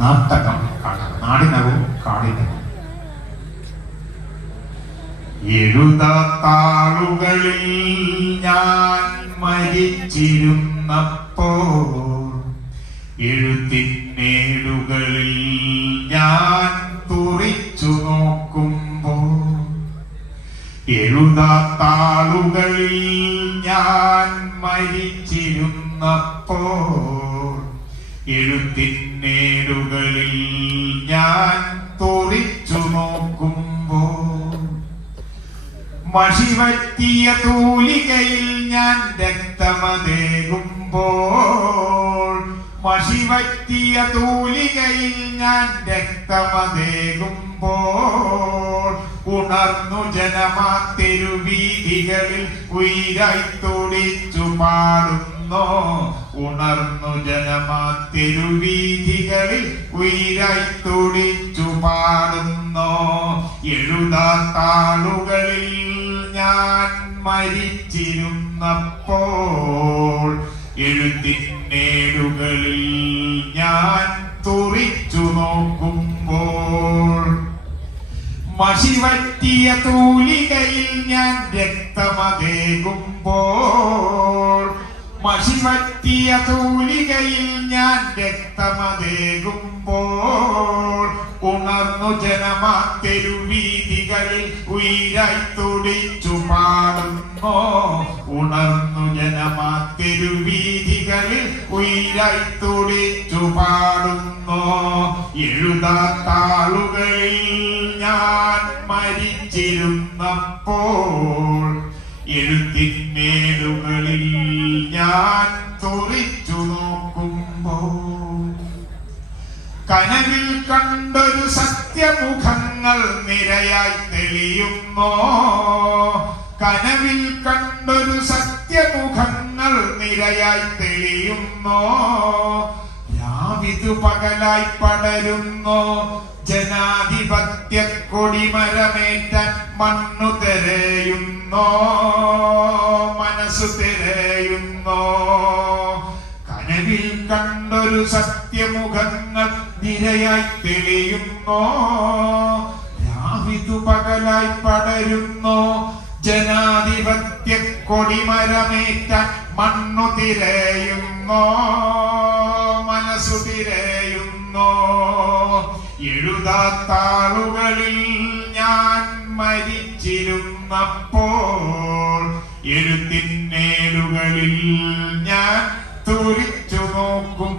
നാട്ടകം നാടിനകവും കാടിനകവും. എഴുതാത്താളുകളിൽ ഞാൻ മരിച്ചിരുന്നപ്പോൾ, എഴുത്തിനേടുകളിൽ ഞാൻ തുറിച്ചു നോക്കുമ്പോൾ, എഴുതാത്താളുകളിൽ ഞാൻ മരിച്ചിരുന്നപ്പോൾ, എഴുത്തിനേടുകളിൽ ഞാൻ തുറിച്ചു നോക്കുമ്പോൾ, മഷിവറ്റിയ തൂലികയിൽ ഞാൻ രക്തമതേകുമ്പോൾ, മഷിവറ്റിയ തൂലികയിൽ ഞാൻ രക്തമതേകുമ്പോൾ, ഉണർന്നു ജനമാ തെരുവീഥികളിൽ ഉയിരായി തുടിച്ചു പാടുന്നോ, ഉണർന്നു ജനമാ തെരുവീഥികളിൽ ഉയിരായി തുടിച്ചു പാടുന്നോ. എഴുതാത്താളുകളിൽ ഞാൻ മരിച്ചിരുന്നപ്പോൾ, എഴുത്തിനേടുകളിൽ ഞാൻ തുറിച്ചു നോക്കുമ്പോൾ, മഷിവറ്റിയ തൂലികയിൽ ഞാൻ രക്തമതേകുമ്പോൾ, മഷിവറ്റിയ തൂലികയിൽ ഞാൻ രക്തമതേകുമ്പോൾ, ഉണർന്നു ജനമാ തെരുവീഥികളിൽ ഉയിരായി തുടിച്ചു പാടുന്നോ, ഉണർന്നു ജനമാ തെരുവീഥികളിൽ ഉയിരായി തുടിച്ചു പാടുന്നോ. എഴുതാത്താളുകളിൽ ഞാൻ മരിച്ചിരുന്നപ്പോൾ, എഴുത്തിനേടുകളിൽ ഞാൻ തുറിച്ചു നോക്കുമ്പോൾ, കനവിൽ കണ്ടൊരു സത്യമുഖങ്ങൾ നിരയായി തെളിയുന്നോ, കനവിൽ കണ്ടൊരു സത്യമുഖങ്ങൾ നിരയായി തെളിയുന്നോ, രാവിതു പകലായി പടരുന്നോ, ജനാധിപത്യ കൊടിമരമേറ്റാൻ മണ്ണു തിരയുന്നോ, മനസ്സു തിരയുന്നോ. കനവിൽ കണ്ടൊരു സത്യമുഖങ്ങൾ നിരയായി തെളിയുന്നോ, രാവിതു പകലായി പടരുന്നോ, ജനാധിപത്യ കൊടിമരമേറ്റാൻ മണ്ണു തിരയുന്നോ, മനസ്സു തിരയുന്നോ. എഴുതാത്താളുകളിൽ ഞാൻ മരിച്ചിരുന്നപ്പോൾ, എഴുത്തിനേടുകളിൽ ഞാൻ തുറിച്ചു നോക്കും